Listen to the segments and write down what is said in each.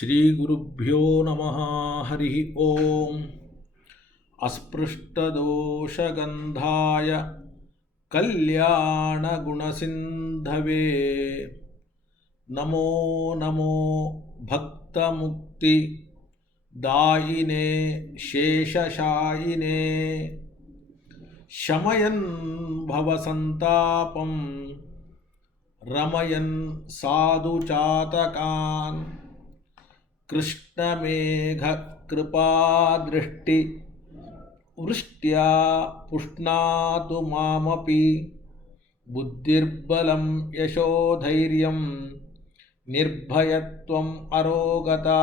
ಶ್ರೀಗುರುಭ್ಯೋ ನಮಃ. ಹರಿ ಓಂ. ಅಸ್ಪೃಷ್ಟದೋಷಗಂಧಾಯ ಕಲ್ಯಾಣಗುಣಸಿಂಧವೇ ನಮೋ ನಮೋ ಭಕ್ತಮುಕ್ತಿ ದಾಯಿನೇ ಶೇಷಶಾಯಿನೇ ಶಮಯನ್ ಭವಸಂತಾಪಂ ರಮಯನ್ ಸಾಧುಚಾತಕಾನ್ ಕೃಷ್ಣಮೇಘ ಕೃಪಾದೃಷ್ಟಿ ವೃಷ್ಟ್ಯಾ ಪುಷ್ಣಾತು ಮಾಮಪಿ ಬುದ್ಧಿರ್ಬಲಂ ಯಶೋಧೈರ್ಯಂ ನಿರ್ಭಯತ್ವಂ ಅರೋಗತಾ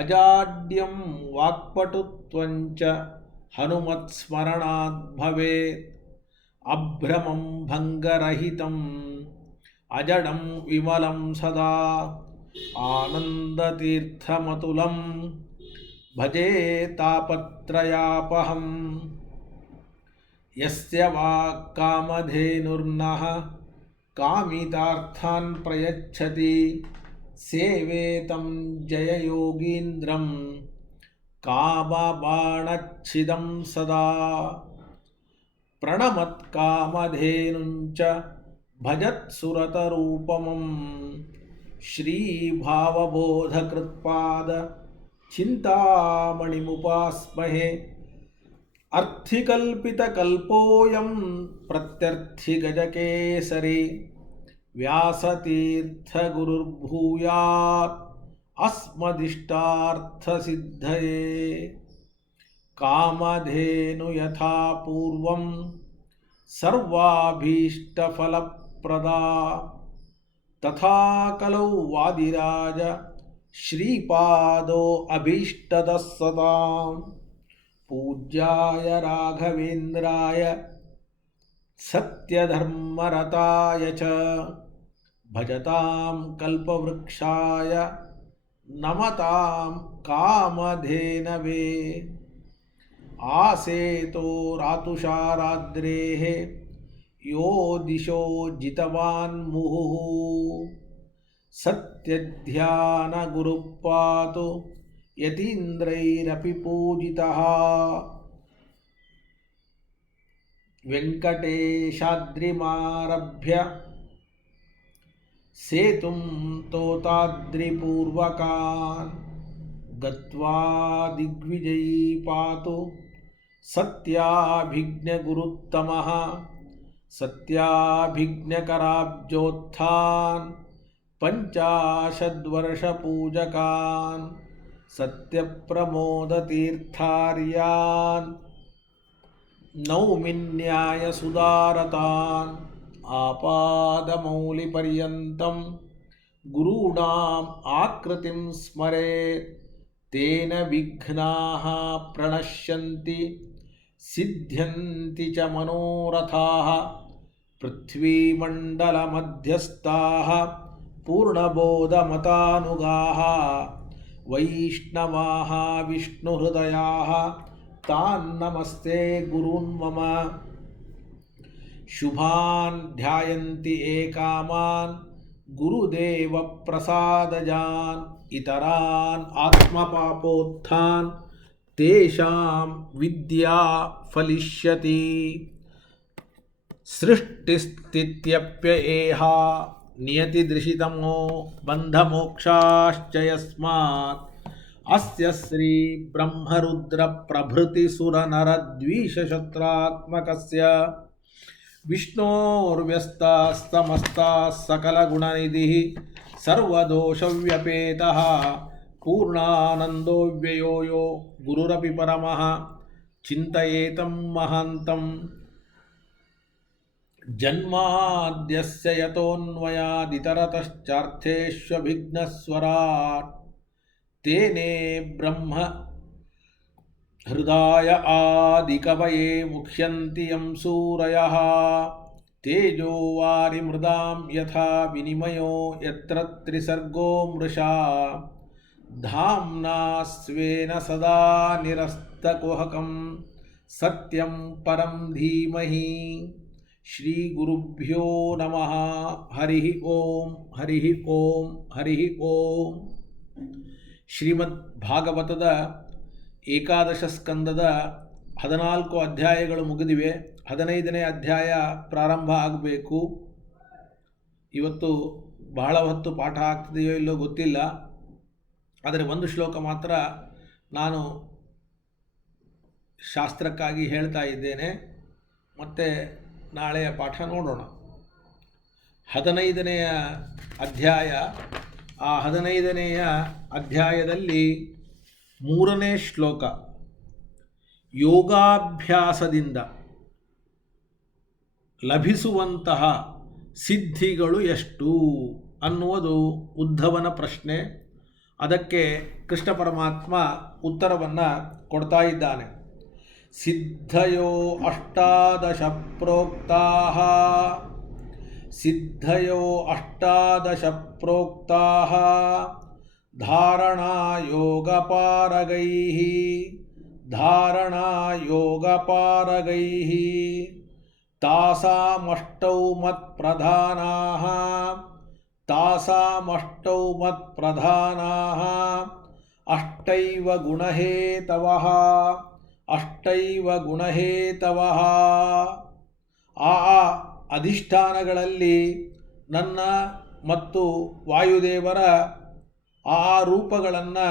ಅಜಾಡ್ಯಂ ವಾಕ್ಪಟುತ್ವಂಚ ಹನುಮತ್ಸ್ಮರಣಾತ್ ಭವೇತ್ ಅಭ್ರಮಂ ಭಂಗರಹಿತಂ ಅಜಡಂ ವಿಮಲಂ ಸದಾ ಆನಂದತೀರ್ಥಮತುಲಂ ಭಜೆ ತಾಪತ್ರಯಾಪಹಂ ಯಸ್ಯ ವಾಕ್ಕಾಮಧೇನುರ್ನಃ ಕಾಮಿತಾರ್ಥಾನ್ ಪ್ರಯಚ್ಛತಿ ಸೇವೇತಂ ಜಯಯೋಗೀಂದ್ರಂ ಕಾಮಬಾಣಚ್ಛಿದಂ ಸದಾ ಪ್ರಣಮತ್ಕಾಮಧೇನುಂಚ ಭಜತ್ಸುರತರೂಪಮಂ ಶ್ರೀಭಾವಬೋಧಕೃತ್ಪಾದ ಚಿಂತಾಮಣಿಮುಪಾಸ್ಮಹೇ ಅರ್ಥಿಕಲ್ಪಿತಕಲ್ಪೋಯಂ ಪ್ರತ್ಯರ್ಥಿಗಜಕೇಸರಿ ವ್ಯಾಸತೀರ್ಥಗುರುರ್ಭೂಯಾತ್ ಅಸ್ಮದಿಷ್ಟಾರ್ಥಸಿದ್ಧಯೇ ಕಾಮಧೇನು ಯಥಾ ಪೂರ್ವಂ ಸರ್ವಾಭೀಷ್ಟಫಲಪ್ರದಾ ತಥಾ ಕಲೌ ವಾದಿರಾಜ ಶ್ರೀಪಾದೋ ಅಭೀಷ್ಟದಃ ಸದಾಂ ಪೂಜ್ಯಾಯ ರಾಘವೇಂದ್ರಾಯ ಸತ್ಯಧರ್ಮರತಾಯ ಚ ಭಜತಾಂ ಕಲ್ಪವೃಕ್ಷಾಯ ನಮತಾಂ ಕಾಮಧೇನವೇ ಆಸೇತೋ ರಾತುಷಾರಾದ್ರೇಃ ಯೋ ದಿಶೋ ಜಿತವಾನ್ ಮುಹುಃ ಸತ್ಯಧ್ಯಾನಗುರುಪಾತು ಯತೀಂದ್ರೈರಪಿ ಪೂಜಿತಃ ವೆಂಕಟೇಶಾದ್ರಿಮಾರಭ್ಯ ಸೇತುಂ ತೋತಾದ್ರಿಪೂರ್ವಕಾನ್ ಗತ್ವಾ ದಿಗ್ವಿಜಯೀ ಪಾತು ಸತ್ಯಾಭಿಜ್ಞಗುರುತ್ತಮಃ ಸತ್ಯಾಭಿಜ್ಞಕರಾಬ್ಜೋತ್ಥಾನ್ ಪಂಚಾಶದ್ವರ್ಷಪೂಜಕಾನ್ ಸತ್ಯಪ್ರಮೋದತೀರ್ಥಾರ್ಯಾನ್ ನೌಮಿನ್ಯಾಯಸುಧಾರತಾನ್ ಆಪಾದಮೌಲಿಪರ್ಯಂತಂ ಗುರುಣಾಂ ಆಕೃತಿಂ ಸ್ಮರೇತ್ ತೇನ ವಿಘ್ನಾಃ ಪ್ರಣಶ್ಯಂತಿ ಸಿದ್ಧ್ಯಂತಿ ಚ ಮನೋರಥಾಃ ಪೃಥ್ವೀಮಂಡಲಮಧ್ಯಸ್ಥಾಃ ಪೂರ್ಣಬೋಧಮತಾನುಗಾಃ ವೈಷ್ಣವಾಃ ವಿಷ್ಣುಹೃದಯಾಃ ತಾನ್ ನಮಸ್ತೆ ಗುರೂನ್ ಮಮ ಶುಭಾನ್ ಧ್ಯಾಯಂತಿ ಏಕಾಮಾನ್ ಗುರುದೇವ ಪ್ರಸಾದಜಾನ್ ಇತರಾನ್ ಆತ್ಮಪಾಪೋತ್ಥಾನ್ ತೇಷಾಂ ವಿದ್ಯಾ ಫಲಿಷ್ಯತಿ ಸೃಷ್ಟಿಸ್ಥಿತ್ಯಪ್ಯಯೇಹ ನಿಯತಿದೃಶಿತಮೋ ಬಂಧಮೋಕ್ಷಾಶ್ಚ ಯಸ್ಮಾತ್ ಅಸ್ಯ ಶ್ರೀ ಬ್ರಹ್ಮರುದ್ರ ಪ್ರಭೃತಿ ಸುರನರದ್ವೀಷಶತ್ರಾತ್ಮಕಸ್ಯ ವಿಷ್ಣೋರ್ವ್ಯಸ್ತಾಸ್ತಮಸ್ತಾಃ ಸಕಲಗುಣನಿಧಿಃ ಸರ್ವದೋಷವ್ಯಪೇತಃ ಪೂರ್ಣಾನಂದೋ ವ್ಯಯೋ ಯೋ ಗುರುರಪಿ ಪರಮಃ ಚಿಂತಯೇತಂ ಮಹಾಂತಂ ಜನ್ಮಾದ್ಯಸ್ಯ ಯತೋನ್ಮಯಾದಿತರತಶ್ಚಾರ್ಥೇಷ್ವಭಿಘ್ನಸ್ವರಾಟ್ ತೇನೇ ಬ್ರಹ್ಮ ಹೃದಯ ಆದಿಕವಯೇ ಮುಖ್ಯಂತಿ ಯಂ ಸೂರಯಃ ತೇಜೋ ವಾರಿಮೃದಾಂ ಯಥಾ ವಿನಿಮಯೋ ಯತ್ರ ತ್ರಿಸರ್ಗೋ ಮೃಷಾ ಧಾಮ್ನಾ ಸ್ವೇನ ಸದಾ ನಿರಸ್ತಕುಹಕಂ ಸತ್ಯಂ ಪರಂ ಧೀಮಹಿ ಶ್ರೀ ಗುರುಭ್ಯೋ ನಮಃ. ಹರಿ ಓಂ ಹರಿ ಓಂ ಹರಿ ಓಂ. ಶ್ರೀಮದ್ ಭಾಗವತದ ಏಕಾದಶ ಸ್ಕಂದದ 14 ಅಧ್ಯಾಯಗಳು ಮುಗಿದಿವೆ. 15ನೇ ಅಧ್ಯಾಯ ಪ್ರಾರಂಭ ಆಗಬೇಕು. ಇವತ್ತು ಬಹಳ ಹೊತ್ತು ಪಾಠ ಆಗ್ತದೆಯೋ ಇಲ್ಲೋ ಗೊತ್ತಿಲ್ಲ, ಆದರೆ ಒಂದು ಶ್ಲೋಕ ಮಾತ್ರ ನಾನು ಶಾಸ್ತ್ರಕ್ಕಾಗಿ ಹೇಳ್ತಾ ಇದ್ದೇನೆ. ಮತ್ತು ನಾಳೆಯ ಪಾಠ ನೋಡೋಣ. 15ನೆಯ ಅಧ್ಯಾಯ. ಆ 15ನೆಯ ಅಧ್ಯಾಯದಲ್ಲಿ 3ನೇ ಶ್ಲೋಕ, ಯೋಗಾಭ್ಯಾಸದಿಂದ ಲಭಿಸುವಂತಹ ಸಿದ್ಧಿಗಳು ಎಷ್ಟು ಅನ್ನುವುದು ಉದ್ಧವನ ಪ್ರಶ್ನೆ. ಅದಕ್ಕೆ ಕೃಷ್ಣ ಪರಮಾತ್ಮ ಉತ್ತರವನ್ನು ಕೊಡ್ತಾ ಇದ್ದಾನೆ. ಸಿದ್ಧಯೋ ಅಷ್ಟಾದಶ ಪ್ರೋಕ್ತಾಃ, ಸಿದ್ಧಯೋ ಅಷ್ಟಾದಶ ಪ್ರೋಕ್ತಾಃ ಧಾರಣಾ ಯೋಗಪಾರಗೈಃ, ಧಾರಣಾ ಯೋಗಪಾರಗೈಃ ತಾಸಾಮಷ್ಟೌ ಮತ್ಪ್ರಧಾನಾಃ, ತಾಸಾಮಷ್ಟೌ ಮತ್ಪ್ರಧಾನಾಃ ಅಷ್ಟೈವ ಗುಣಹೇತವಃ, ಅಷ್ಟೈವ ಗುಣಹೇತವಃ. ಆ ಅಧಿಷ್ಠಾನಗಳಲ್ಲಿ ನನ್ನ ಮತ್ತು ವಾಯುದೇವರ ಆ ರೂಪಗಳನ್ನು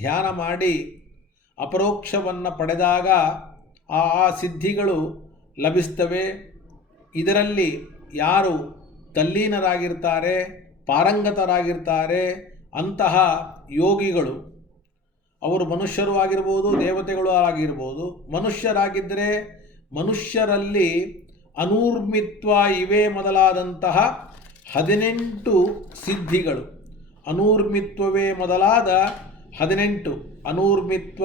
ಧ್ಯಾನ ಮಾಡಿ ಅಪರೋಕ್ಷವನ್ನು ಪಡೆದಾಗ ಆ ಸಿದ್ಧಿಗಳು ಲಭಿಸ್ತವೆ. ಇದರಲ್ಲಿ ಯಾರು ತಲ್ಲೀನರಾಗಿರ್ತಾರೆ, ಪಾರಂಗತರಾಗಿರ್ತಾರೆ, ಅಂತಹ ಯೋಗಿಗಳು, ಅವರು ಮನುಷ್ಯರು ಆಗಿರ್ಬೋದು, ದೇವತೆಗಳು ಆಗಿರ್ಬೋದು. ಮನುಷ್ಯರಾಗಿದ್ದರೆ ಮನುಷ್ಯರಲ್ಲಿ ಅನೂರ್ಮಿತ್ವ ಇವೇ ಮೊದಲಾದಂತಹ 18 ಸಿದ್ಧಿಗಳು, ಅನೂರ್ಮಿತ್ವವೇ ಮೊದಲಾದ 18, ಅನೂರ್ಮಿತ್ವ,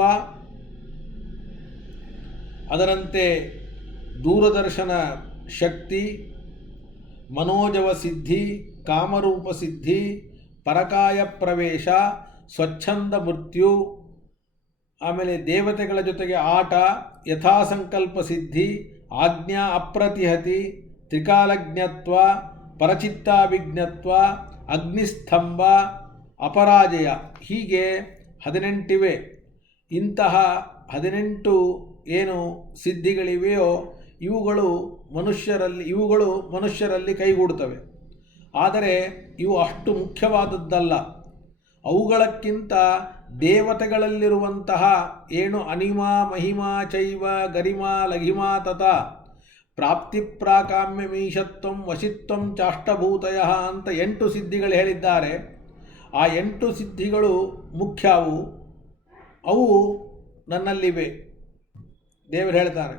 ಅದರಂತೆ ದೂರದರ್ಶನ ಶಕ್ತಿ, ಮನೋಜವ ಸಿದ್ಧಿ, ಕಾಮರೂಪ ಸಿದ್ಧಿ, ಪರಕಾಯ ಪ್ರವೇಶ, ಸ್ವಚ್ಛಂದ ಮೃತ್ಯು, ಆಮೇಲೆ ದೇವತೆಗಳ ಜೊತೆಗೆ ಆಟ, ಯಥಾಸಂಕಲ್ಪ ಸಿದ್ಧಿ, ಆಜ್ಞಾ ಅಪ್ರತಿಹತಿ, ತ್ರಿಕಾಲಜ್ಞತ್ವ, ಪರಚಿತ್ತಾಭಿಜ್ಞತ್ವ, ಅಗ್ನಿಸ್ತಂಭ, ಅಪರಾಜಯ, ಹೀಗೆ 18 ಇವೆ. ಇಂತಹ 18 ಏನು ಸಿದ್ಧಿಗಳಿವೆಯೋ ಇವುಗಳು ಮನುಷ್ಯರಲ್ಲಿ ಕೈಗೂಡುತ್ತವೆ. ಆದರೆ ಇವು ಅಷ್ಟು ಮುಖ್ಯವಾದದ್ದಲ್ಲ. ಅವುಗಳಕ್ಕಿಂತ ದೇವತೆಗಳಲ್ಲಿರುವಂತಹ ಏನು ಅನಿಮಾ ಮಹಿಮಾ ಚೈವ ಗರಿಮಾ ಲಘಿಮಾ ತಥಾ ಪ್ರಾಪ್ತಿ ಪ್ರಾಕಾಮ್ಯ ಮೀಶತ್ವಂ ವಶಿತ್ವಂ ಚಾಷ್ಟಭೂತಯ ಅಂತ 8 ಸಿದ್ಧಿಗಳು ಹೇಳಿದ್ದಾರೆ. ಆ 8 ಸಿದ್ಧಿಗಳು ಮುಖ್ಯ. ಅವು ನನ್ನಲ್ಲಿವೆ. ದೇವರು ಹೇಳ್ತಾರೆ,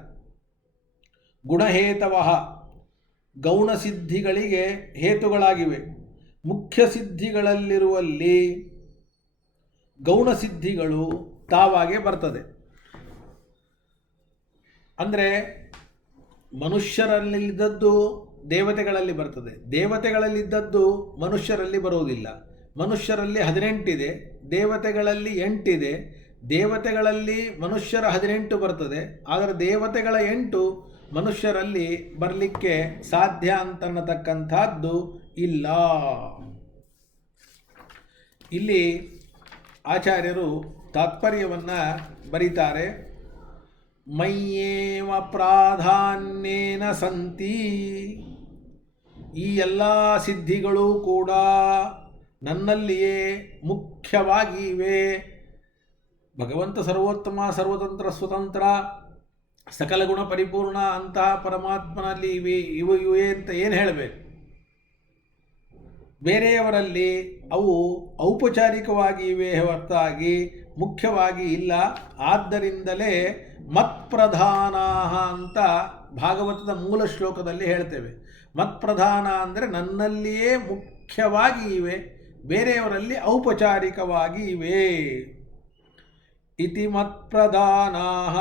ಗುಣಹೇತವಃ, ಗೌಣ ಸಿದ್ಧಿಗಳಿಗೆ ಹೇತುಗಳಾಗಿವೆ. ಮುಖ್ಯ ಸಿದ್ಧಿಗಳಲ್ಲಿರುವಲ್ಲಿ ಗೌಣ ಸಿದ್ಧಿಗಳು ತಾವಾಗೆ ಬರ್ತದೆ. ಅಂದರೆ ಮನುಷ್ಯರಲ್ಲಿದ್ದದ್ದು ದೇವತೆಗಳಲ್ಲಿ ಬರ್ತದೆ, ದೇವತೆಗಳಲ್ಲಿದ್ದದ್ದು ಮನುಷ್ಯರಲ್ಲಿ ಬರುವುದಿಲ್ಲ. ಮನುಷ್ಯರಲ್ಲಿ 18 ಇದೆ, ದೇವತೆಗಳಲ್ಲಿ 8 ಇದೆ. ದೇವತೆಗಳಲ್ಲಿ ಮನುಷ್ಯರ 18 ಬರ್ತದೆ, ಆದರೆ ದೇವತೆಗಳ 8 ಮನುಷ್ಯರಲ್ಲಿ ಬರಲಿಕ್ಕೆ ಸಾಧ್ಯ ಅಂತನ್ನತಕ್ಕಂಥದ್ದು ಇಲ್ಲ. ಇಲ್ಲಿ ಆಚಾರ್ಯರು ತಾತ್ಪರ್ಯವನ್ನು ಬರೀತಾರೆ. ಮಯ್ಯೇವ ಪ್ರಾಧಾನ್ಯೇನ ಸಂತಿ, ಈ ಎಲ್ಲ ಸಿದ್ಧಿಗಳು ಕೂಡ ನನ್ನಲ್ಲಿಯೇ ಮುಖ್ಯವಾಗಿ ಇವೆ. ಭಗವಂತ ಸರ್ವೋತ್ತಮ, ಸರ್ವತಂತ್ರ, ಸ್ವತಂತ್ರ, ಸಕಲ ಗುಣ ಪರಿಪೂರ್ಣ ಅಂತಹ ಪರಮಾತ್ಮನಲ್ಲಿ ಇವೆ ಅಂತ ಏನು ಹೇಳಬೇಕು? ಬೇರೆಯವರಲ್ಲಿ ಅವು ಔಪಚಾರಿಕವಾಗಿ ಇವೆ ಹೊರತಾಗಿ ಮುಖ್ಯವಾಗಿ ಇಲ್ಲ. ಆದ್ದರಿಂದಲೇ ಮತ್ಪ್ರಧಾನ ಅಂತ ಭಾಗವತದ ಮೂಲ ಶ್ಲೋಕದಲ್ಲಿ ಹೇಳ್ತೇವೆ. ಮತ್ಪ್ರಧಾನ ಅಂದರೆ ನನ್ನಲ್ಲಿಯೇ ಮುಖ್ಯವಾಗಿ ಇವೆ, ಬೇರೆಯವರಲ್ಲಿ ಔಪಚಾರಿಕವಾಗಿ ಇವೆ. ಇತಿ ಮತ್ಪ್ರಧಾನಾಃ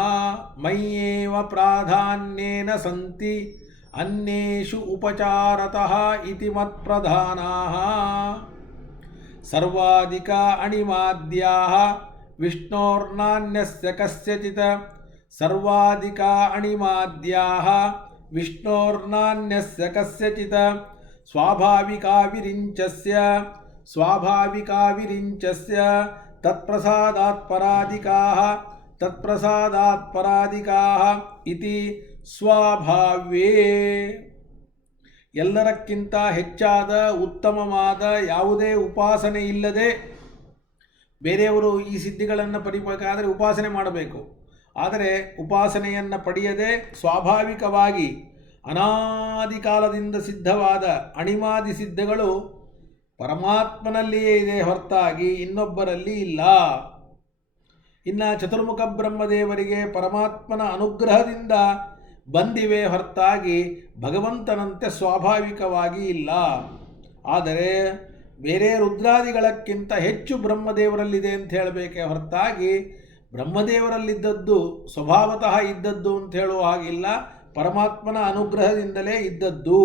ಮಯ್ಯೇವ ಪ್ರಾಧಾನ್ಯೇನ ಸಂತಿ ಅನ್ಯೇಷು ಉಪಚಾರತಃ ಇತಿ ಮತ್ಪ್ರಧಾನಾಃ. ಸರ್ವಾಧಿಕ ಅಣಿಮಾದ್ಯಾಃ ವಿಷ್ಣೋರ್ನಾನ್ಯಸ್ಯ ಕಸ್ಯಚಿತ್, ಸರ್ವಾಧಿಕ ಅಣಿಮಾದ್ಯಾಃ ವಿಷ್ಣೋರ್ನಾನ್ಯಸ್ಯ ಕಸ್ಯಚಿತ್, ಸ್ವಾಭಾವಿಕಾ ವಿರಿಂಚಸ್ಯ ಸ್ವಾಭಾವಿಕಾ ವಿರಿಂಚಸ್ಯ ತತ್ಪ್ರಸಾದಾತ್ ಪರಾಧಿಕಾಃ ಇತಿ ಸ್ವಭಾವ್ಯೇ. ಎಲ್ಲರಕ್ಕಿಂತ ಹೆಚ್ಚಾದ ಉತ್ತಮವಾದ ಯಾವುದೇ ಉಪಾಸನೆ ಇಲ್ಲದೆ, ಬೇರೆಯವರು ಈ ಸಿದ್ಧಿಗಳನ್ನು ಪಡಿಬೇಕಾದರೆ ಉಪಾಸನೆ ಮಾಡಬೇಕು, ಆದರೆ ಉಪಾಸನೆಯನ್ನು ಪಡೆಯದೆ ಸ್ವಾಭಾವಿಕವಾಗಿ ಅನಾದಿ ಕಾಲದಿಂದ ಸಿದ್ಧವಾದ ಅಣಿಮಾದಿ ಸಿದ್ಧಗಳು ಪರಮಾತ್ಮನಲ್ಲಿಯೇ ಇದೆ ಹೊರತಾಗಿ ಇನ್ನೊಬ್ಬರಲ್ಲಿ ಇಲ್ಲ. ಇನ್ನು ಚತುರ್ಮುಖ ಬ್ರಹ್ಮದೇವರಿಗೆ ಪರಮಾತ್ಮನ ಅನುಗ್ರಹದಿಂದ ಬಂದಿವೆ ಹೊರತಾಗಿ ಭಗವಂತನಂತೆ ಸ್ವಾಭಾವಿಕವಾಗಿ ಇಲ್ಲ. ಆದರೆ ಬೇರೆ ರುದ್ರಾದಿಗಳಕ್ಕಿಂತ ಹೆಚ್ಚು ಬ್ರಹ್ಮದೇವರಲ್ಲಿದೆ ಅಂತ ಹೇಳಬೇಕೆ ಹೊರತಾಗಿ ಬ್ರಹ್ಮದೇವರಲ್ಲಿದ್ದದ್ದು ಸ್ವಭಾವತಃ ಇದ್ದದ್ದು ಅಂತ ಹೇಳುವ ಹಾಗಿಲ್ಲ, ಪರಮಾತ್ಮನ ಅನುಗ್ರಹದಿಂದಲೇ ಇದ್ದದ್ದು.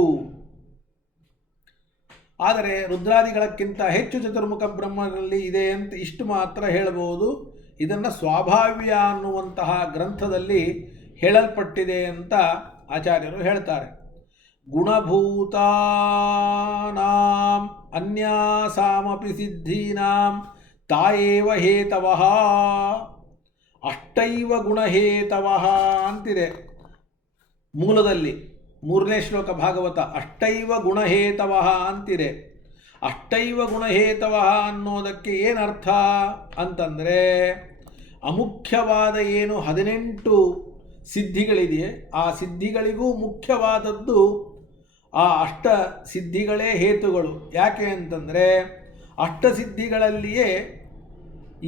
ಆದರೆ ರುದ್ರಾದಿಗಳಕ್ಕಿಂತ ಹೆಚ್ಚು ಚತುರ್ಮುಖ ಬ್ರಹ್ಮನಲ್ಲಿ ಇದೆ ಅಂತ ಇಷ್ಟು ಮಾತ್ರ ಹೇಳಬಹುದು. ಇದನ್ನು ಸ್ವಾಭಾವ್ಯ ಅನ್ನುವಂತಹ ಗ್ರಂಥದಲ್ಲಿ ಹೇಳಲ್ಪಟ್ಟಿದೆ ಅಂತ ಆಚಾರ್ಯರು ಹೇಳ್ತಾರೆ. ಗುಣಭೂತಾನಾಂ ಅನ್ಯಾಸಾಮಪಿ ಸಿದ್ಧೀನಾಂ ತಾಯೇವ ಹೇತವಃ ಅಷ್ಟೈವ ಗುಣಹೇತವಃ ಅಂತಿದೆ ಮೂಲದಲ್ಲಿ. 3ನೇ ಶ್ಲೋಕ ಭಾಗವತ. ಅಷ್ಟೈವ ಗುಣಹೇತವಃ ಅಂತಿದೆ. ಅಷ್ಟೈವ ಗುಣಹೇತವಃ ಅನ್ನೋದಕ್ಕೆ ಏನರ್ಥ ಅಂತಂದರೆ, ಅಮುಖ್ಯವಾದ ಏನು 18 ಸಿದ್ಧಿಗಳಿದೆಯೇ ಆ ಸಿದ್ಧಿಗಳಿಗೂ ಮುಖ್ಯವಾದದ್ದು ಆ ಅಷ್ಟ ಸಿದ್ಧಿಗಳೇ ಹೇತುಗಳು. ಯಾಕೆ ಅಂತಂದರೆ ಅಷ್ಟಸಿದ್ಧಿಗಳಲ್ಲಿಯೇ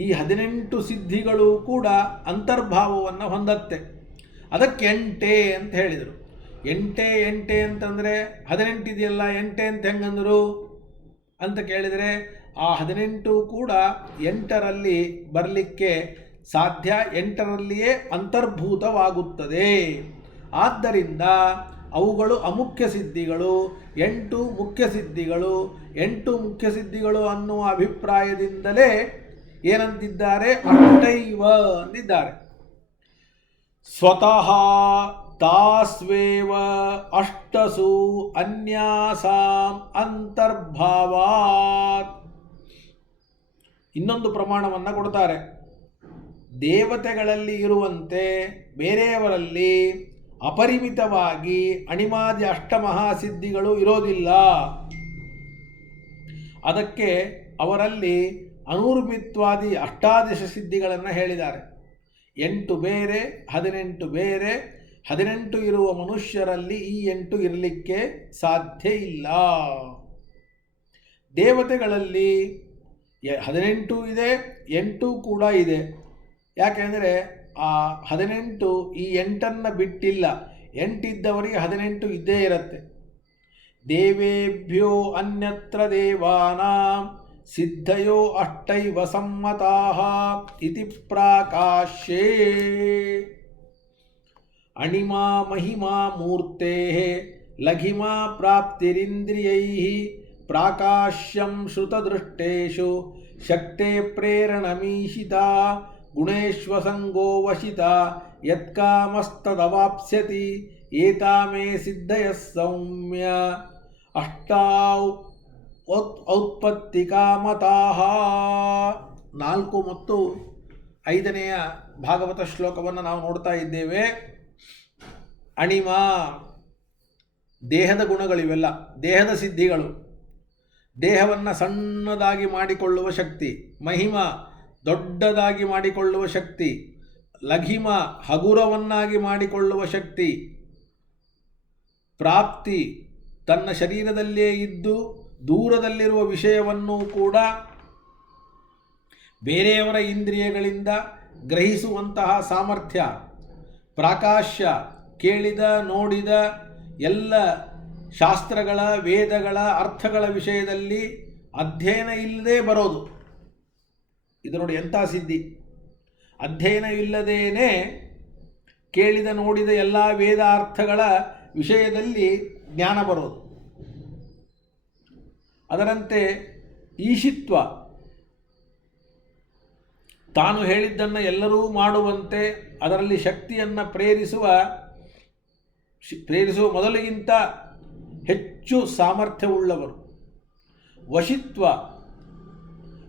ಈ 18 ಸಿದ್ಧಿಗಳು ಕೂಡ ಅಂತರ್ಭಾವವನ್ನು ಹೊಂದತ್ತೆ. ಅದಕ್ಕೆ 8 ಅಂತ ಹೇಳಿದರು. 8 ಅಂತಂದರೆ 18 ಇದೆಯಲ್ಲ, 8 ಅಂತ ಹೆಂಗಂದರು ಅಂತ ಕೇಳಿದರೆ ಆ 18 ಕೂಡ 8ರಲ್ಲಿ ಬರಲಿಕ್ಕೆ ಸಾಧ್ಯ, 8ರಲ್ಲಿಯೇ ಅಂತರ್ಭೂತವಾಗುತ್ತದೆ. ಆದ್ದರಿಂದ ಅವುಗಳು ಅಮುಖ್ಯ ಸಿದ್ಧಿಗಳು, 8 ಮುಖ್ಯ ಸಿದ್ಧಿಗಳು. 8 ಮುಖ್ಯ ಸಿದ್ಧಿಗಳು ಅನ್ನುವ ಅಭಿಪ್ರಾಯದಿಂದಲೇ ಏನಂತಿದ್ದಾರೆ, ಅಷ್ಟೈವ ಅಂದಿದ್ದಾರೆ. ಸ್ವತಃ ತಾಸ್ವೇವ ಅಷ್ಟಸು ಅನ್ಯಾಸಾಂ ಅಂತರ್ಭಾವಾತ್. ಇನ್ನೊಂದು ಪ್ರಮಾಣವನ್ನು ಕೊಡ್ತಾರೆ. ದೇವತೆಗಳಲ್ಲಿ ಇರುವಂತೆ ಬೇರೆಯವರಲ್ಲಿ ಅಪರಿಮಿತವಾಗಿ ಅಣಿಮಾದಿ ಅಷ್ಟಮಹಾಸಿದ್ಧಿಗಳು ಇರೋದಿಲ್ಲ. ಅದಕ್ಕೆ ಅವರಲ್ಲಿ ಅನೂರ್ಮಿತ್ವಾದಿ ಅಷ್ಟಾದಶ ಸಿದ್ಧಿಗಳನ್ನು ಹೇಳಿದ್ದಾರೆ. 8 ಬೇರೆ, 18 ಬೇರೆ. 18 ಇರುವ ಮನುಷ್ಯರಲ್ಲಿ ಈ 8 ಇರಲಿಕ್ಕೆ ಸಾಧ್ಯ ಇಲ್ಲ. ದೇವತೆಗಳಲ್ಲಿ 18 ಇದೆ, 8 ಕೂಡ ಇದೆ. ಯಾಕೆಂದರೆ ಆ 18 ಈ 8ನ್ನು ಬಿಟ್ಟಿಲ್ಲ. 8 ಇದ್ದವರಿಗೆ 18 ಇದ್ದೇ ಇರುತ್ತೆ. ದೇವೇಭ್ಯೋ ಅನ್ಯತ್ರ ದೇವಾನಾಂ ಸಿದ್ಧಯೋ ಅಷ್ಟೈವ ಸಮ್ಮತಾಃ ಇತಿ ಪ್ರಾಕಾಶ್ಯೇ. ಅಣಿಮಾ ಮಹಿಮಾ ಮೂರ್ತೇಃ ಲಘಿಮಾ ಪ್ರಾಪ್ತಿರಿಂದ್ರಿಯೈಃ ಪ್ರಾಕಾಶ್ಯಂ ಶ್ರುತದೃಷ್ಟೇಷು ಶಕ್ತೇ ಪ್ರೇರಣಮೀಶಿತಾ ಗುಣೇಶ್ವಸಂಗೋ ವಶಿತಾ ಯತ್ಕಾಮಸ್ತದವಾಪ್ಸ್ಯತಿ ಏತಾಮೇ ಸಿದ್ಧಯಃ ಸೌಮ್ಯ ಅಷ್ಟಾೌ ಔತ್ಪತ್ತಿಕಾಮತಾಃ. 4 ಮತ್ತು 5ನೆಯ ಭಾಗವತ ಶ್ಲೋಕವನ್ನು ನಾವು ನೋಡ್ತಾ ಇದ್ದೇವೆ. ಅಣಿಮ ದೇಹದ ಗುಣಗಳಿವೆಲ್ಲ, ದೇಹದ ಸಿದ್ಧಿಗಳು, ದೇಹವನ್ನು ಸಣ್ಣದಾಗಿ ಮಾಡಿಕೊಳ್ಳುವ ಶಕ್ತಿ. ಮಹಿಮ ದೊಡ್ಡದಾಗಿ ಮಾಡಿಕೊಳ್ಳುವ ಶಕ್ತಿ. ಲಘಿಮ ಹಗುರವನ್ನಾಗಿ ಮಾಡಿಕೊಳ್ಳುವ ಶಕ್ತಿ. ಪ್ರಾಪ್ತಿ ತನ್ನ ಶರೀರದಲ್ಲೇ ಇದ್ದು ದೂರದಲ್ಲಿರುವ ವಿಷಯವನ್ನು ಕೂಡ ಬೇರೆಯವರ ಇಂದ್ರಿಯಗಳಿಂದ ಗ್ರಹಿಸುವಂತಹ ಸಾಮರ್ಥ್ಯ. ಪ್ರಾಕಾಶ್ಯ ಕೇಳಿದ ನೋಡಿದ ಎಲ್ಲ ಶಾಸ್ತ್ರಗಳ ವೇದಗಳ ಅರ್ಥಗಳ ವಿಷಯದಲ್ಲಿ ಅಧ್ಯಯನ ಇಲ್ಲದೆ ಬರೋದು. ಇದು ನೋಡಿ ಎಂಥ ಸಿದ್ಧಿ. ಅಧ್ಯಯನವಿಲ್ಲದೇನೆ ಕೇಳಿದ ನೋಡಿದ ಎಲ್ಲ ವೇದಾರ್ಥಗಳ ವಿಷಯದಲ್ಲಿ ಜ್ಞಾನ ಬರೋದು. ಅದರಂತೆ ಈಶಿತ್ವ, ತಾನು ಹೇಳಿದ್ದನ್ನು ಎಲ್ಲರೂ ಮಾಡುವಂತೆ ಅದರಲ್ಲಿ ಶಕ್ತಿಯನ್ನು ಪ್ರೇರಿಸುವ ಮೊದಲಿಗಿಂತ ಹೆಚ್ಚು ಸಾಮರ್ಥ್ಯವುಳ್ಳವರು. ವಶಿತ್ವ,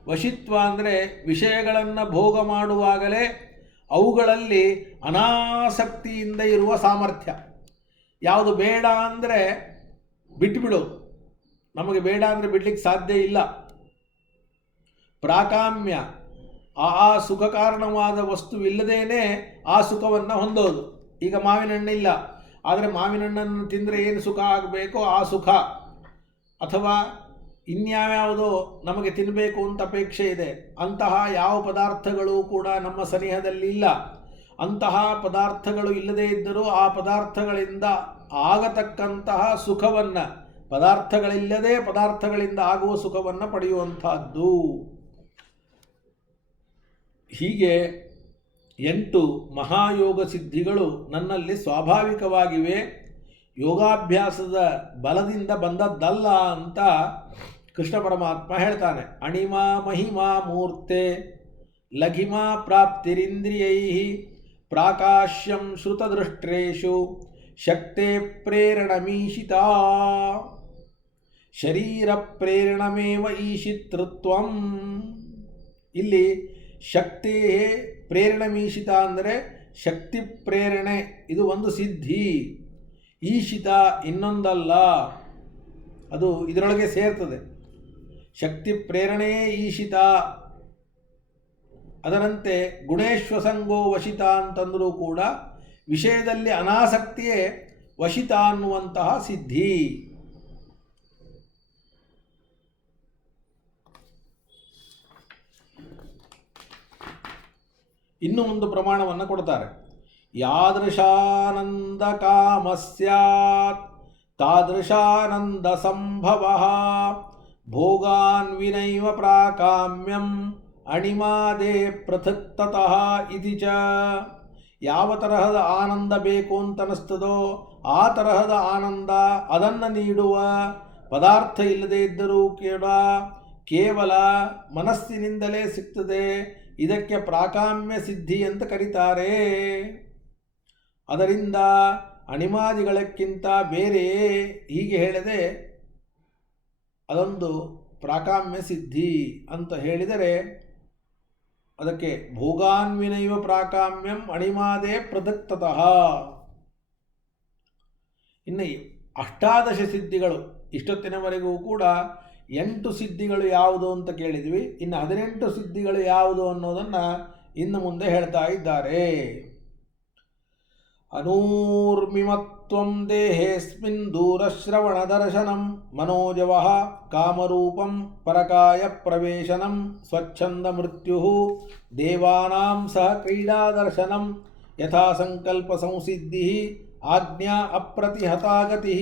ವಶಿತ್ವ ಅಂದರೆ ವಿಷಯಗಳನ್ನು ಭೋಗ ಮಾಡುವಾಗಲೇ ಅವುಗಳಲ್ಲಿ ಅನಾಸಕ್ತಿಯಿಂದ ಇರುವ ಸಾಮರ್ಥ್ಯ. ಯಾವುದು ಬೇಡ ಅಂದರೆ ಬಿಟ್ಟುಬಿಡು, ನಮಗೆ ಬೇಡ ಅಂದರೆ ಬಿಡ್ಲಿಕ್ಕೆ ಸಾಧ್ಯ ಇಲ್ಲ. ಪ್ರಾಕಾಮ್ಯ, ಆ ಸುಖ ಕಾರಣವಾದ ವಸ್ತುವಿಲ್ಲದೇನೆ ಆ ಸುಖವನ್ನು ಹೊಂದೋದು. ಈಗ ಮಾವಿನ ಹಣ್ಣಿಲ್ಲ, ಆದರೆ ಮಾವಿನ ಹಣ್ಣನ್ನು ತಿಂದರೆ ಏನು ಸುಖ ಆಗಬೇಕೋ ಆ ಸುಖ, ಅಥವಾ ಇನ್ಯಾವ್ಯಾವುದೋ ನಮಗೆ ತಿನ್ನಬೇಕು ಅಂತ ಅಪೇಕ್ಷೆ ಇದೆ, ಅಂತಹ ಯಾವ ಪದಾರ್ಥಗಳು ಕೂಡ ನಮ್ಮ ಸನಿಹದಲ್ಲಿ ಇಲ್ಲ. ಅಂತಹ ಪದಾರ್ಥಗಳು ಇಲ್ಲದೇ ಇದ್ದರೂ ಆ ಪದಾರ್ಥಗಳಿಂದ ಆಗತಕ್ಕಂತಹ ಸುಖವನ್ನು, ಪದಾರ್ಥಗಳಿಲ್ಲದೆ ಪದಾರ್ಥಗಳಿಂದ ಆಗುವ ಸುಖವನ್ನು ಪಡೆಯುವಂತಹದ್ದು. ಹೀಗೆ 8 ಮಹಾಯೋಗ ಸಿದ್ಧಿಗಳು ನನ್ನಲ್ಲಿ ಸ್ವಾಭಾವಿಕವಾಗಿವೆ, ಯೋಗಾಭ್ಯಾಸದ ಬಲದಿಂದ ಬಂದದ್ದಲ್ಲ ಅಂತ ಕೃಷ್ಣ ಪರಮಾತ್ಮ ಹೇಳ್ತಾನೆ. ಅಣಿಮಾ ಮಹಿಮಾ ಮೂರ್ತೆ ಲಘಿಮಾ ಪ್ರಾಪ್ತಿರಿಂದ್ರಿಯೈ ಪ್ರಾಕಾಶ್ಯಂ ಶ್ರುತದೃಷ್ಟ್ರೇಷು ಶಕ್ತೆ ಪ್ರೇರಣಮೀಶಿತಾ ಶರೀರ ಪ್ರೇರಣಮೇವ ಈಶಿತೃತ್ವಂ. ಇಲ್ಲಿ ಶಕ್ತಿ ಪ್ರೇರಣಮೀಶಿತ ಅಂದರೆ ಶಕ್ತಿ ಪ್ರೇರಣೆ, ಇದು ಒಂದು ಸಿದ್ಧಿ. ಈಶಿತ ಇನ್ನೊಂದಲ್ಲ, ಅದು ಇದರೊಳಗೆ ಸೇರ್ತದೆ. ಶಕ್ತಿ ಪ್ರೇರಣೆಯೇ ಈಶಿತ. ಅದರಂತೆ ಗುಣೇಶ್ವಸಂಗೋ ವಶಿತ ಅಂತಂದರೂ ಕೂಡ ವಿಷಯದಲ್ಲಿ ಅನಾಸಕ್ತಿಯೇ ವಶಿತ ಅನ್ನುವಂತಹ ಸಿದ್ಧಿ. ಇನ್ನೂ ಒಂದು ಪ್ರಮಾಣವನ್ನು ಕೊಡ್ತಾರೆ. ಯಾದೃಶಾನಂದ ಕಾಮ ಸ್ಯಾತ್ ತಾದೃಶಾನಂದ ಸಂಭವ ಭೋಗಾನ್ ವಿನೈವ ಪ್ರಾಕಾಮ್ಯಂ ಅಣಿಮಾದೇ ಪೃಥಕ್ತತಃ ಇತಿ ಚ. ಯಾವ ತರಹದ ಆನಂದ ಬೇಕು ಅಂತನಿಸ್ತದೋ ಆ ತರಹದ ಆನಂದ ಅದನ್ನು ನೀಡುವ ಪದಾರ್ಥ ಇಲ್ಲದೇ ಇದ್ದರೂ ಕೂಡ ಕೇವಲ ಮನಸ್ಸಿನಿಂದಲೇ ಸಿಗ್ತದೆ. ಇದಕ್ಕೆ ಪ್ರಾಕಾಮ್ಯ ಸಿದ್ಧಿ ಅಂತ ಕರೀತಾರೆ. ಅದರಿಂದ ಅಣಿಮಾದಿಗಳಕ್ಕಿಂತ ಬೇರೆಯೇ ಹೀಗೆ ಹೇಳದೆ ಅದೊಂದು ಪ್ರಾಕಾಮ್ಯ ಸಿದ್ಧಿ ಅಂತ ಹೇಳಿದರೆ, ಅದಕ್ಕೆ ಭೋಗಾನ್ವಿನೈವ ಪ್ರಾಕಾಮ್ಯಂ ಅಣಿಮಾದೇ ಪ್ರದಕ್ತತಃ. ಇನ್ನು 18 ಸಿದ್ಧಿಗಳು, ಇಷ್ಟೊತ್ತಿನವರೆಗೂ ಕೂಡ 8 ಸಿದ್ಧಿಗಳು ಯಾವುದು ಅಂತ ಕೇಳಿದ್ವಿ. ಇನ್ನು 18 ಸಿದ್ಧಿಗಳು ಯಾವುದು ಅನ್ನೋದನ್ನು ಇನ್ನು ಮುಂದೆ ಹೇಳ್ತಾ ಇದ್ದಾರೆ. ಅನೂರ್ಮಿಮತ್ವಂ ದೇಹೇಸ್ಮಿನ್ ದೂರಶ್ರವಣ ದರ್ಶನಂ ಮನೋಜವಃ ಕಾಮರೂಪಂ ಪರಕಾಯ ಪ್ರವೇಶನಂ ಸ್ವಚ್ಛಂದ ಮೃತ್ಯು ದೇವಾನಾಂ ಸಹ ಕ್ರೀಡಾ ದರ್ಶನಂ ಯಥಾ ಸಂಕಲ್ಪ ಸಂಸಿದ್ಧಿ ಆಜ್ಞಾ ಅಪ್ರತಿಹತಾಗತಿ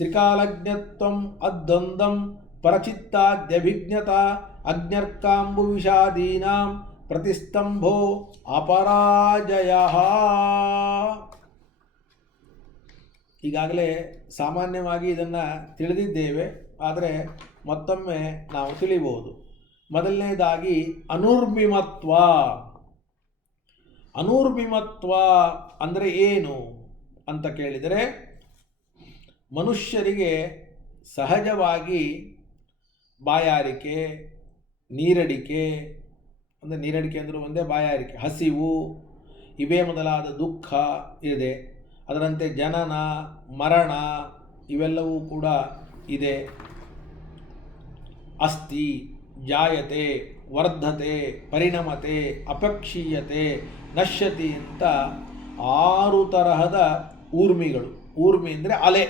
ತ್ರಿಕಾಲಜ್ಞತ್ವಂ ಅದ್ವಂದಂ ಪರಚಿತ್ತಾದ್ಯಭಿಜ್ಞತಾ ಅಜ್ಞರ್ಕಾಂಬು ವಿಷಾದೀನಾಂ ಪ್ರತಿಸ್ತಂಭೋ ಅಪರಾಜಯಃ. ಈಗಾಗಲೇ ಸಾಮಾನ್ಯವಾಗಿ ಇದನ್ನು ತಿಳಿದಿದ್ದೇವೆ, ಆದರೆ ಮತ್ತೊಮ್ಮೆ ನಾವು ತಿಳಿಬಹುದು. ಮೊದಲನೇದಾಗಿ ಅನುರ್ಮಿಮತ್ವ. ಅನುರ್ಮಿಮತ್ವ ಅಂದರೆ ಏನು ಅಂತ ಕೇಳಿದರೆ, ಮನುಷ್ಯರಿಗೆ ಸಹಜವಾಗಿ ಬಾಯಾರಿಕೆ, ನೀರಡಿಕೆ, ಅಂದರೆ ನೀರಡಿಕೆ ಅಂದರೂ ಒಂದೇ, ಬಾಯಾರಿಕೆ, ಹಸಿವು ಇವೇ ಮೊದಲಾದ ದುಃಖ ಇದೆ. ಅದರಂತೆ ಜನನ ಮರಣ ಇವೆಲ್ಲವೂ ಕೂಡ ಇದೆ. ಅಸ್ತಿ, ಜಾಯತೆ, ವರ್ಧತೆ, ಪರಿಣಮತೆ, ಅಪಕ್ಷೀಯತೆ, ನಶ್ಯತಿ ಅಂತ 6 ತರಹದ ಊರ್ಮಿಗಳು. ಊರ್ಮಿ ಅಂದರೆ ಅಲೆ,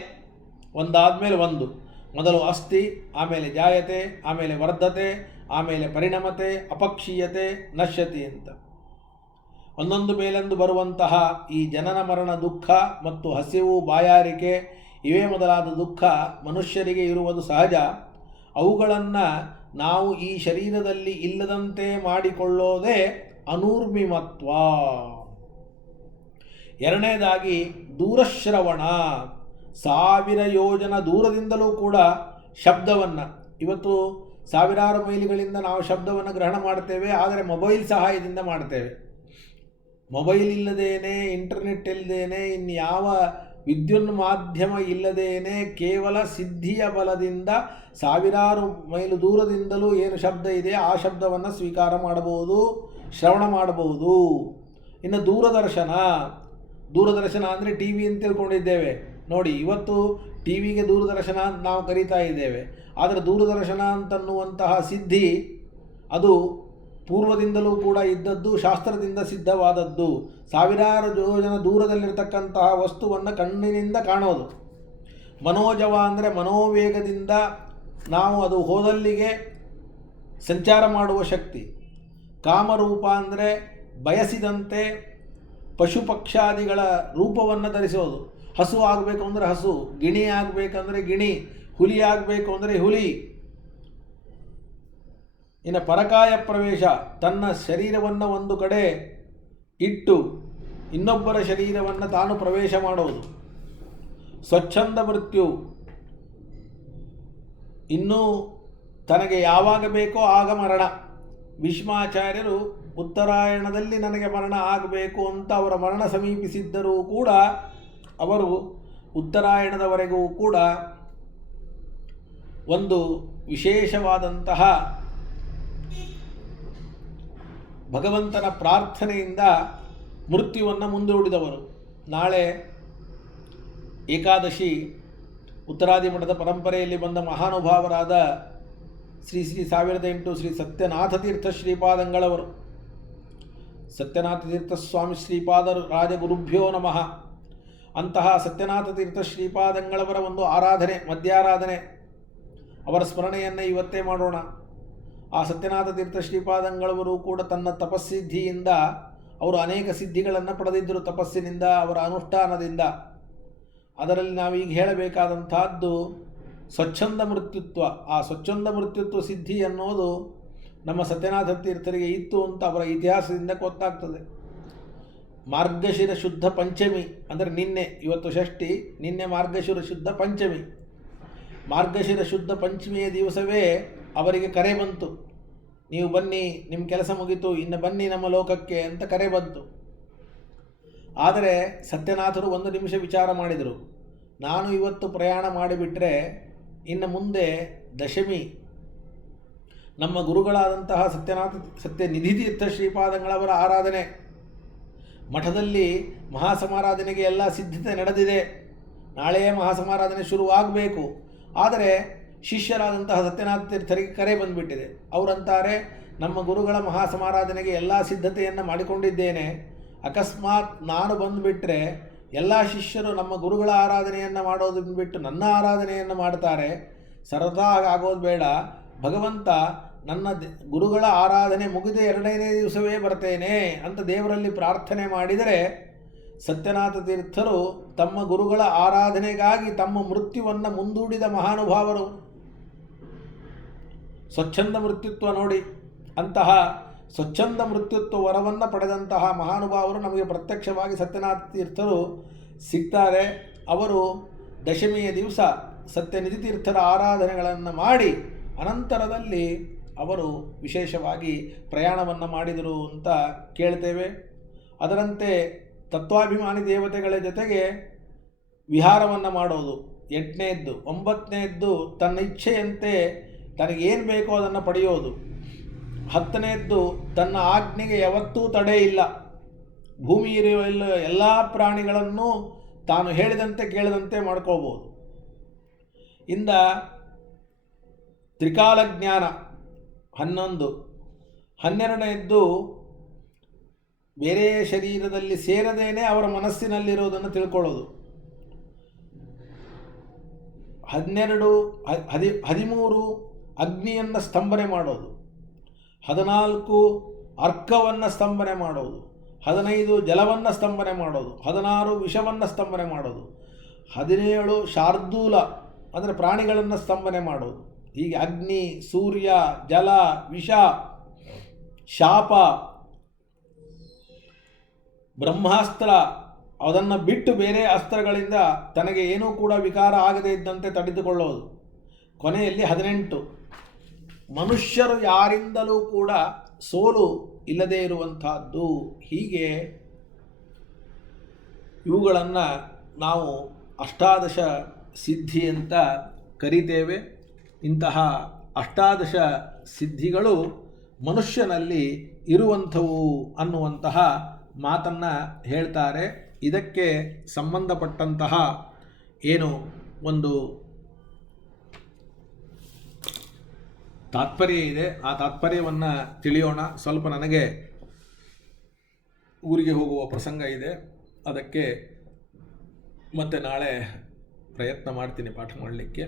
ಒಂದಾದಮೇಲೆ ಒಂದು. ಮೊದಲು ಅಸ್ಥಿ, ಆಮೇಲೆ ಜಾಯತೆ, ಆಮೇಲೆ ವರ್ಧತೆ, ಆಮೇಲೆ ಪರಿಣಮತೆ, ಅಪಕ್ಷೀಯತೆ, ನಶ್ಯತಿ ಅಂತ ಒಂದೊಂದು ಮೇಲೆಂದು ಬರುವಂತಹ ಈ ಜನನ ಮರಣ ದುಃಖ ಮತ್ತು ಹಸಿವು, ಬಾಯಾರಿಕೆ ಇವೇ ಮೊದಲಾದ ದುಃಖ ಮನುಷ್ಯರಿಗೆ ಇರುವುದು ಸಹಜ. ಅವುಗಳನ್ನು ನಾವು ಈ ಶರೀರದಲ್ಲಿ ಇಲ್ಲದಂತೆ ಮಾಡಿಕೊಳ್ಳೋದೇ ಅನೂರ್ಮಿಮತ್ವ. ಎರಡನೇದಾಗಿ ದೂರಶ್ರವಣ. 1000 ಯೋಜನ ದೂರದಿಂದಲೂ ಕೂಡ ಶಬ್ದವನ್ನು, ಇವತ್ತು ಸಾವಿರಾರು ಮೈಲಿಗಳಿಂದ ನಾವು ಶಬ್ದವನ್ನು ಗ್ರಹಣ ಮಾಡ್ತೇವೆ, ಆದರೆ ಮೊಬೈಲ್ ಸಹಾಯದಿಂದ ಮಾಡ್ತೇವೆ. ಮೊಬೈಲ್ ಇಲ್ಲದೇನೆ, ಇಂಟರ್ನೆಟ್ ಇಲ್ಲದೇನೆ ಇನ್ಯಾವ ವಿದ್ಯುನ್ ಮಾಧ್ಯಮ ಇಲ್ಲದೇನೆ ಕೇವಲ ಸಿದ್ಧಿಯ ಬಲದಿಂದ ಸಾವಿರಾರು ಮೈಲು ದೂರದಿಂದಲೂ ಏನು ಶಬ್ದ ಇದೆ ಆ ಶಬ್ದವನ್ನು ಸ್ವೀಕಾರ ಮಾಡಬಹುದು, ಶ್ರವಣ ಮಾಡಬಹುದು. ಇನ್ನು ದೂರದರ್ಶನ ಅಂದರೆ ಟಿ ವಿ ಅಂತ ತಿಳ್ಕೊಂಡಿದ್ದೇವೆ ನೋಡಿ. ಇವತ್ತು ಟಿ ವಿಗೆ ದೂರದರ್ಶನ ನಾವು ಕರೀತಾ ಇದ್ದೇವೆ. ಆದರೆ ದೂರದರ್ಶನ ಅಂತನ್ನುವಂತಹ ಸಿದ್ಧಿ ಅದು ಪೂರ್ವದಿಂದಲೂ ಕೂಡ ಇದ್ದದ್ದು, ಶಾಸ್ತ್ರದಿಂದ ಸಿದ್ಧವಾದದ್ದು. ಸಾವಿರಾರು ಯೋಜನ ದೂರದಲ್ಲಿರ್ತಕ್ಕಂತಹ ವಸ್ತುವನ್ನು ಕಣ್ಣಿನಿಂದ ಕಾಣೋದು. ಮನೋಜವ ಅಂದರೆ ಮನೋವೇಗದಿಂದ ನಾವು ಅದು ಹೋದಲ್ಲಿಗೆ ಸಂಚಾರ ಮಾಡುವ ಶಕ್ತಿ. ಕಾಮರೂಪ ಅಂದರೆ ಬಯಸಿದಂತೆ ಪಶು ಪಕ್ಷಾದಿಗಳ ರೂಪವನ್ನು ಧರಿಸೋದು. ಹಸು ಆಗಬೇಕು ಅಂದರೆ ಹಸು, ಗಿಣಿ ಆಗಬೇಕಂದ್ರೆ ಗಿಣಿ, ಹುಲಿ ಆಗಬೇಕು ಅಂದರೆ ಹುಲಿ. ಇನ್ನು ಪರಕಾಯ ಪ್ರವೇಶ, ತನ್ನ ಶರೀರವನ್ನು ಒಂದು ಕಡೆ ಇಟ್ಟು ಇನ್ನೊಬ್ಬರ ಶರೀರವನ್ನು ತಾನು ಪ್ರವೇಶ ಮಾಡೋದು. ಸ್ವಚ್ಛಂದ ಮೃತ್ಯು, ಇನ್ನೂ ತನಗೆ ಯಾವಾಗ ಬೇಕೋ ಆಗ ಮರಣ. ಭೀಷ್ಮಾಚಾರ್ಯರು ಉತ್ತರಾಯಣದಲ್ಲಿ ನನಗೆ ಮರಣ ಆಗಬೇಕು ಅಂತ ಅವರ ಮರಣ ಸಮೀಪಿಸಿದ್ದರೂ ಕೂಡ ಅವರು ಉತ್ತರಾಯಣದವರೆಗೂ ಕೂಡ ಒಂದು ವಿಶೇಷವಾದಂತಹ ಭಗವಂತನ ಪ್ರಾರ್ಥನೆಯಿಂದ ಮೃತ್ಯುವನ್ನು ಮುಂದೂಡಿದವರು. ನಾಳೆ ಏಕಾದಶಿ ಉತ್ತರಾದಿ ಮಠದ ಪರಂಪರೆಯಲ್ಲಿ ಬಂದ ಮಹಾನುಭಾವರಾದ ಶ್ರೀ 1008 ಶ್ರೀ ಸತ್ಯನಾಥ ತೀರ್ಥ ಶ್ರೀಪಾದಂಗಳವರು. ಸತ್ಯನಾಥ ತೀರ್ಥ ಸ್ವಾಮಿ ಶ್ರೀಪಾದರು ರಾಜಗುರುಭ್ಯೋ ನಮಃ. ಅಂತಹ ಸತ್ಯನಾಥ ತೀರ್ಥ ಶ್ರೀಪಾದಂಗಳವರ ಒಂದು ಆರಾಧನೆ, ಮಧ್ಯಾರಾಧನೆ, ಅವರ ಸ್ಮರಣೆಯನ್ನು ಇವತ್ತೇ ಮಾಡೋಣ. ಆ ಸತ್ಯನಾಥ ತೀರ್ಥ ಶ್ರೀಪಾದಂಗಳವರು ಕೂಡ ತನ್ನ ತಪಸ್ಸಿದ್ಧಿಯಿಂದ ಅವರು ಅನೇಕ ಸಿದ್ಧಿಗಳನ್ನು ಪಡೆದಿದ್ದರು. ತಪಸ್ಸಿನಿಂದ, ಅವರ ಅನುಷ್ಠಾನದಿಂದ. ಅದರಲ್ಲಿ ನಾವೀಗ ಹೇಳಬೇಕಾದಂತಹದ್ದು ಸ್ವಚ್ಛಂದ ಮೃತ್ಯುತ್ವ. ಆ ಸ್ವಚ್ಛಂದ ಮೃತ್ಯುತ್ವ ಸಿದ್ಧಿ ಅನ್ನೋದು ನಮ್ಮ ಸತ್ಯನಾಥ ತೀರ್ಥರಿಗೆ ಇತ್ತು ಅಂತ ಅವರ ಇತಿಹಾಸದಿಂದ ಗೊತ್ತಾಗ್ತದೆ. ಮಾರ್ಗಶಿರ ಶುದ್ಧ ಪಂಚಮಿ ಅಂದರೆ ನಿನ್ನೆ, ಇವತ್ತು ಷಷ್ಠಿ, ನಿನ್ನೆ ಮಾರ್ಗಶಿರ ಶುದ್ಧ ಪಂಚಮಿ. ಮಾರ್ಗಶಿರ ಶುದ್ಧ ಪಂಚಮಿಯ ದಿವಸವೇ ಅವರಿಗೆ ಕರೆ ಬಂತು, ನೀವು ಬನ್ನಿ, ನಿಮ್ಮ ಕೆಲಸ ಮುಗಿತು, ಇನ್ನು ಬನ್ನಿ ನಮ್ಮ ಲೋಕಕ್ಕೆ ಅಂತ ಕರೆ ಬಂತು. ಆದರೆ ಸತ್ಯನಾಥರು ಒಂದು ನಿಮಿಷ ವಿಚಾರ ಮಾಡಿದರು. ನಾನು ಇವತ್ತು ಪ್ರಯಾಣ ಮಾಡಿಬಿಟ್ರೆ ಇನ್ನು ಮುಂದೆ ದಶಮಿ ನಮ್ಮ ಗುರುಗಳಾದಂತಹ ಸತ್ಯನಿಧಿ ತೀರ್ಥ ಶ್ರೀಪಾದಂಗಳವರ ಆರಾಧನೆ. ಮಠದಲ್ಲಿ ಮಹಾಸಮಾರಾಧನೆಗೆ ಎಲ್ಲ ಸಿದ್ಧತೆ ನಡೆದಿದೆ. ನಾಳೆಯೇ ಮಹಾಸಮಾರಾಧನೆ ಶುರುವಾಗಬೇಕು. ಆದರೆ ಶಿಷ್ಯರಾದಂತಹ ಸತ್ಯನಾಥ ತೀರ್ಥರಿಗೆ ಕರೆ ಬಂದುಬಿಟ್ಟಿದೆ. ಅವರಂತಾರೆ, ನಮ್ಮ ಗುರುಗಳ ಮಹಾಸಮಾರಾಧನೆಗೆ ಎಲ್ಲ ಸಿದ್ಧತೆಯನ್ನು ಮಾಡಿಕೊಂಡಿದ್ದೇನೆ, ಅಕಸ್ಮಾತ್ ನಾನು ಬಂದುಬಿಟ್ರೆ ಎಲ್ಲ ಶಿಷ್ಯರು ನಮ್ಮ ಗುರುಗಳ ಆರಾಧನೆಯನ್ನು ಮಾಡೋದನ್ನು ಬಿಟ್ಟು ನನ್ನ ಆರಾಧನೆಯನ್ನು ಮಾಡ್ತಾರೆ. ಸರದಾ ಆಗೋದು ಬೇಡ, ಭಗವಂತ ನನ್ನ ಗುರುಗಳ ಆರಾಧನೆ ಮುಗಿದ 2ನೇ ದಿವಸವೇ ಬರ್ತೇನೆ ಅಂತ ದೇವರಲ್ಲಿ ಪ್ರಾರ್ಥನೆ ಮಾಡಿದರೆ ಸತ್ಯನಾಥ ತೀರ್ಥರು ತಮ್ಮ ಗುರುಗಳ ಆರಾಧನೆಗಾಗಿ ತಮ್ಮ ಮೃತ್ಯುವನ್ನು ಮುಂದೂಡಿದ ಮಹಾನುಭಾವರು. ಸ್ವಚ್ಛಂದ ಮೃತ್ಯುತ್ವ ನೋಡಿ, ಅಂತಹ ಸ್ವಚ್ಛಂದ ಮೃತ್ಯುತ್ವ ವರವನ್ನು ಪಡೆದಂತಹ ಮಹಾನುಭಾವರು ನಮಗೆ ಪ್ರತ್ಯಕ್ಷವಾಗಿ ಸತ್ಯನಾಥ ತೀರ್ಥರು ಸಿಗ್ತಾರೆ. ಅವರು ದಶಮಿಯ ದಿವಸ ಸತ್ಯನಿಧಿ ತೀರ್ಥರ ಆರಾಧನೆಗಳನ್ನು ಮಾಡಿ ಅನಂತರದಲ್ಲಿ ಅವರು ವಿಶೇಷವಾಗಿ ಪ್ರಯಾಣವನ್ನು ಮಾಡಿದರು ಅಂತ ಕೇಳ್ತೇವೆ. ಅದರಂತೆ ತತ್ವಾಭಿಮಾನಿ ದೇವತೆಗಳ ಜೊತೆಗೆ ವಿಹಾರವನ್ನು ಮಾಡೋದು 8ನೇದ್ದು. 9ನೇದ್ದು ತನ್ನ ಇಚ್ಛೆಯಂತೆ ತನಗೇನು ಬೇಕೋ ಅದನ್ನು ಪಡೆಯೋದು. 10ನೇದ್ದು ತನ್ನ ಆಜ್ಞೆಗೆ ಯಾವತ್ತೂ ತಡೆ ಇಲ್ಲ. ಭೂಮಿ ಇರುವ ಎಲ್ಲ ಪ್ರಾಣಿಗಳನ್ನು ತಾನು ಹೇಳಿದಂತೆ ಕೇಳಿದಂತೆ ಮಾಡ್ಕೋಬೋದು. ಇಂದ ತ್ರಿಕಾಲ ಜ್ಞಾನ 11. 12ನೇದ್ದು ಬೇರೆ ಶರೀರದಲ್ಲಿ ಸೇರದೇನೆ ಅವರ ಮನಸ್ಸಿನಲ್ಲಿರೋದನ್ನು ತಿಳ್ಕೊಳ್ಳೋದು. 13 ಅಗ್ನಿಯನ್ನು ಸ್ತಂಭನೆ ಮಾಡೋದು. 14 ಅರ್ಕವನ್ನು ಸ್ತಂಭನೆ ಮಾಡೋದು. 15 ಜಲವನ್ನು ಸ್ತಂಭನೆ ಮಾಡೋದು. 16 ವಿಷವನ್ನು ಸ್ತಂಭನೆ ಮಾಡೋದು. 17 ಶಾರ್ದೂಲ ಅಂದರೆ ಪ್ರಾಣಿಗಳನ್ನು ಸ್ತಂಭನೆ ಮಾಡೋದು. ಹೀಗೆ ಅಗ್ನಿ, ಸೂರ್ಯ, ಜಲ, ವಿಷ, ಶಾಪ, ಬ್ರಹ್ಮಾಸ್ತ್ರ, ಅದನ್ನು ಬಿಟ್ಟು ಬೇರೆ ಅಸ್ತ್ರಗಳಿಂದ ತನಗೆ ಏನೂ ಕೂಡ ವಿಕಾರ ಆಗದೇ ಇದ್ದಂತೆ ತಡೆದುಕೊಳ್ಳೋದು. ಕೊನೆಯಲ್ಲಿ 18 ಮನುಷ್ಯರು ಯಾರಿಂದಲೂ ಕೂಡ ಸೋಲು ಇಲ್ಲದೇ ಇರುವಂತಹದ್ದು. ಹೀಗೆ ಇವುಗಳನ್ನು ನಾವು ಅಷ್ಟಾದಶ ಸಿದ್ಧಿ ಅಂತ ಕರಿತೇವೆ. ಇಂತಹ ಅಷ್ಟಾದಶ ಸಿದ್ಧಿಗಳು ಮನುಷ್ಯನಲ್ಲಿ ಇರುವಂಥವು ಅನ್ನುವಂತಹ ಮಾತನ್ನು ಹೇಳ್ತಾರೆ. ಇದಕ್ಕೆ ಸಂಬಂಧಪಟ್ಟಂತಹ ಏನು ಒಂದು ತಾತ್ಪರ್ಯ ಇದೆ, ಆ ತಾತ್ಪರ್ಯವನ್ನು ತಿಳಿಯೋಣ. ಸ್ವಲ್ಪ ನನಗೆ ಊರಿಗೆ ಹೋಗುವ ಪ್ರಸಂಗ ಇದೆ, ಅದಕ್ಕೆ ಮತ್ತೆ ನಾಳೆ ಪ್ರಯತ್ನ ಮಾಡ್ತೀನಿ ಪಾಠ ಮಾಡಲಿಕ್ಕೆ.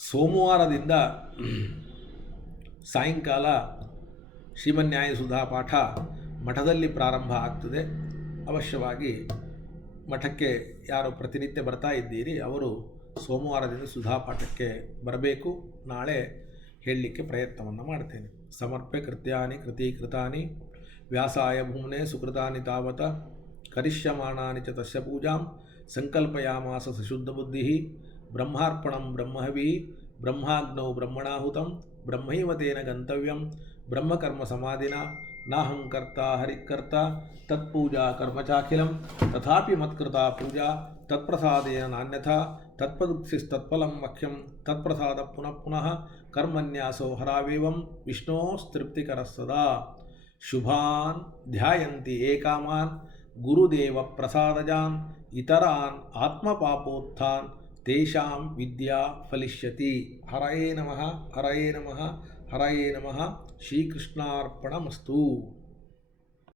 ಸೋಮವಾರದಿಂದ ಸಾಯಂಕಾಲ ಶ್ರೀಮನ್ಯಾಯ ಸುಧಾ ಪಾಠ ಮಠದಲ್ಲಿ ಪ್ರಾರಂಭ ಆಗ್ತದೆ. ಅವಶ್ಯವಾಗಿ ಮಠಕ್ಕೆ ಯಾರು ಪ್ರತಿನಿತ್ಯ ಬರ್ತಾ ಇದ್ದೀರಿ ಅವರು ಸೋಮವಾರದಿಂದ ಸುಧಾ ಪಾಠಕ್ಕೆ ಬರಬೇಕು. ನಾಳೆ ಹೇಳಲಿಕ್ಕೆ ಪ್ರಯತ್ನವನ್ನು ಮಾಡ್ತೇನೆ. ಸಮರ್ಪ್ಯ ಕೃತ್ಯಾನಿ ಕೃತೀಕೃತಾನಿ ವ್ಯಾಸಾಯ ಭೂಮ್ನೆ ಸುಕೃತಾನಿ ತಾವತ ಕರಿಷ್ಯಮಾಣಾನಿ ಚ ತಸ್ಯ ಪೂಜಾಂ ಸಂಕಲ್ಪಯಾಮಾಸ ಸಶುದ್ಧಬುದ್ಧಿ ಬ್ರಹ್ಮಾರ್ಪಣಂ ಬ್ರಹ್ಮಹವಿ ಬ್ರಹ್ಮಾಗ್ನೌ ಬ್ರಹ್ಮಣಾಹುತಂ ಬ್ರಹ್ಮೈವ ತೇನ ಗಂತವ್ಯಂ ಬ್ರಹ್ಮಕರ್ಮ ಸಮಾಧಿನ ನಾಹಂ ಕರ್ತ ಹರಿಕರ್ತ ತತ್ಪೂಜಾ ಕರ್ಮ ಚಾಖಿಲಂ ತಥಾಪಿ ಮತ್ಕೃತಾ ಪೂಜಾ ತತ್ಪ್ರಸಾದೇನ ನಾನ್ಯಥಾ ತತ್ಪದುಕ್ತಿಸ್ತತ್ಫಲಂ ಮಖ್ಯಂ ತತ್ಪ್ರಸಾದ ಪುನಃ ಪುನಃ ಕರ್ಮನ್ಯಾಸೋ ಹರಾವೇವಂ ವಿಷ್ಣೋಸ್ತೃಪ್ತಿಕರಃ ಸದಾ. ಶುಭಾನ್ ಧ್ಯಾಯಂತಿ ಏಕಾಮಾನ್ ಗುರುದೇವ ಪ್ರಸಾದಜಾನ್ ಇತರಾನ್ ಆತ್ಮಪಾಪೋತ್ಥಾನ್ ತೇಷಾಂ ವಿದ್ಯಾ ಫಲಿಷ್ಯತಿ. ಹರಯೇ ನಮಃ ಹರಯೇ ನಮಃ ಹರಯೇ ನಮಃ. ಶ್ರೀಕೃಷ್ಣಾರ್ಪಣಮಸ್ತು.